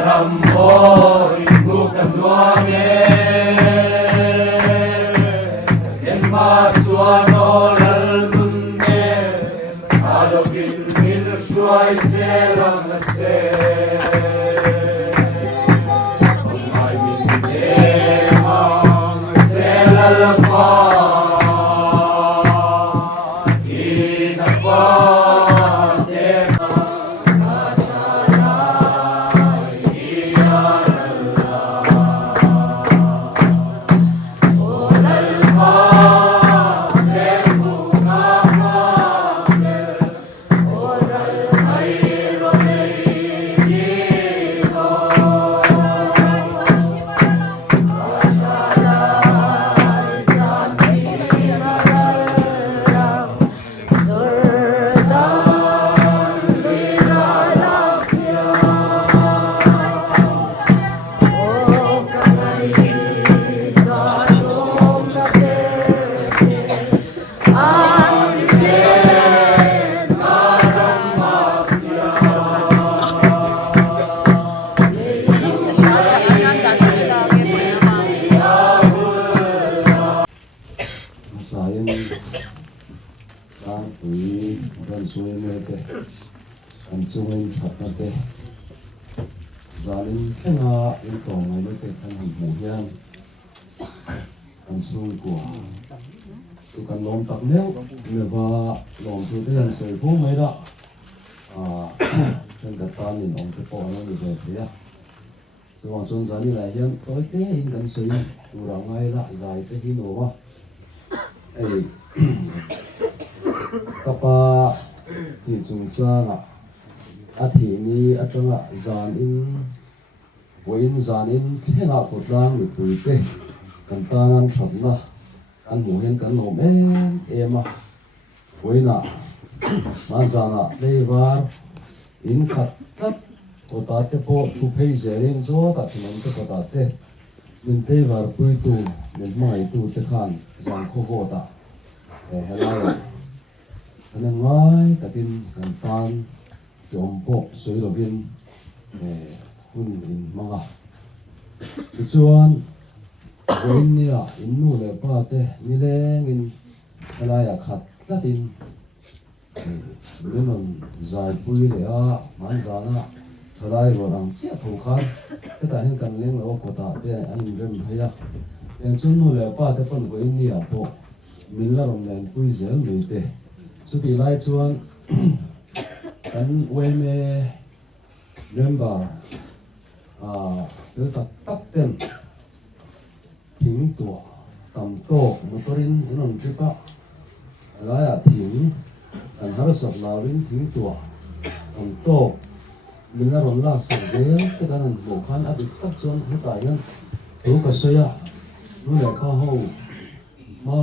Rambo bukan duame Denmark suano lalmunne Alokin min shuai selam se Mai min demang selalpa Inakwa Anjungan chatnate, zalin tengah itu mengenai kan hubungan anjung gua, bukan lompat nel, leva lompat itu yang seribu merah, jangkatan ini lompat orang itu ya, so anjung zalin layan, toh itu kan seri kurang aja zai itu hino kapa hijung cana. Thì ni ở trong zan in quên zan in thế nào phật lang được bùi tê cần ta ăn sẵn na ăn hủ hen cần nôm em à quên à mà zan à đây var in khát tất có ta te po chụp hay dễ lên gió ta chỉ nên te có ta te mình te var bùi tu mình mai tu te khan zan khô khô ta hello anh ngay takin cần tan chom po soi lovin hun in manga chuan voin nia in nu le pa te ni leng in alaya khat tlatin lenon zai pui le a man zana thalai ro ang chia tho khan ke ta hen kan leng lo ko ta te an rem phaya ten chun nu le pa te pon voin nia po min la rom len pui zel ni te chu ti lai chuan kan weme member được tắt tên thỉnh tua cầm tô motorin non chipa lại thỉnh kan har sab lawin thỉnh tua cầm tô mình là ron la sa zel te kan bo khan a dik tak chuan hetai yan tu ka soya nu le ka ho ma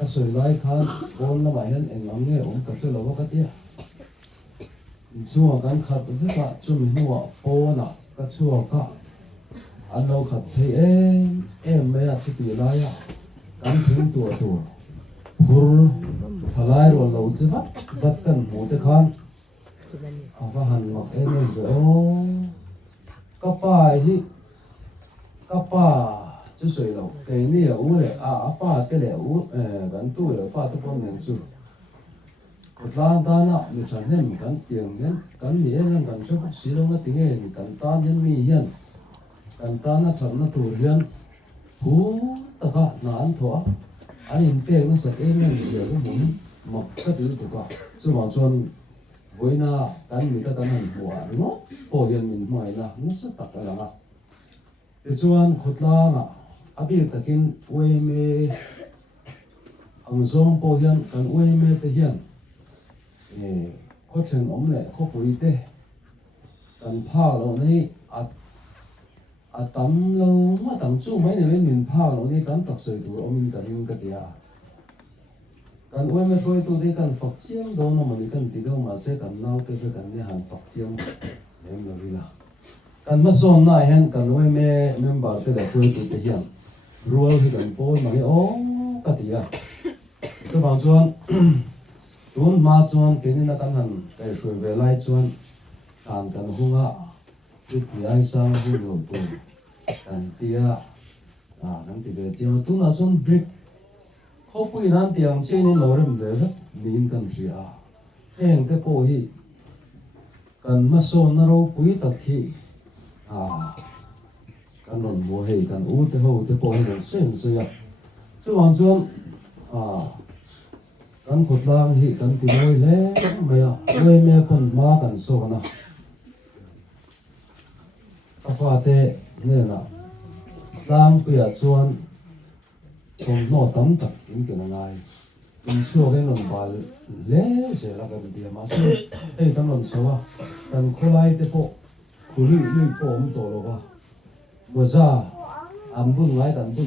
a soi lai khan on na mai hen engam nge ka se lo ka tia chua kan khat với cả chum hua po na ka chua ka an lo khat thei em me a chipi la ya kan thing tua phur thalai ro lo chivat dat kan mu te khan ava han mak em zo ka pa chu soi lo ke ni u le a pa te le u kan tu le pa te pon nen chu Tlan tana mi chan hen kan tiang hen kan ni en kan chok silong na tinge kan tan hen mi hian kan tan na thang na tur hian hu taka na an thoa an in pek na sak em en zia ko mun mak ka til tu ka chu ma chon voina kan mi ta kan han hua no po hian min mai na na sa tak ala nga e chuan khotla na abi takin we me ang zong po hian kan we me te hian có chuyện ống lệ có bụi tê cần pha rồi này tắm lâu mà tắm chú mấy người mình pha rồi này tắm tập sợi tụi ông mình cần những cái gì cần uống mấy phơi tụi đi cần phật chiang đâu mà mình cần tí đâu mà sẽ cần nấu cái cần đi hàng phật chiang em là vì là cần mất xong này hen cần uống mấy member cái là phơi tụi hiện rồi thì cần bôi mà cái ô cái gì cái bảo chuan tuôn ma chuan cái này là cần hẳn cái suy về lại chuan kan kan hunga cái thì ai sang vui đầu tuần cần tia cần tia chiang tu na sun brick khó quy nan tiang trên nên nói rầm về rất nín cần gì hẹn cái bộ hi cần mà son nó đâu quý tập hi cần lần mùa hè cần u thế hồ thế bộ hi cần xuyên xuyên chứ còn chuông cần cột lang hi cần tìm môi lẽ mày mẹ con má cần so na apa te nên là lang bia chuan trong nó tấm tắc những cái này in xua cái lòng bài lẽ sẽ là cái gì mà xua đây tấm lòng xua cần khơi lại cái bộ khơi lụy bộ ông tổ rồi mà ra ăn bún ngay ăn bún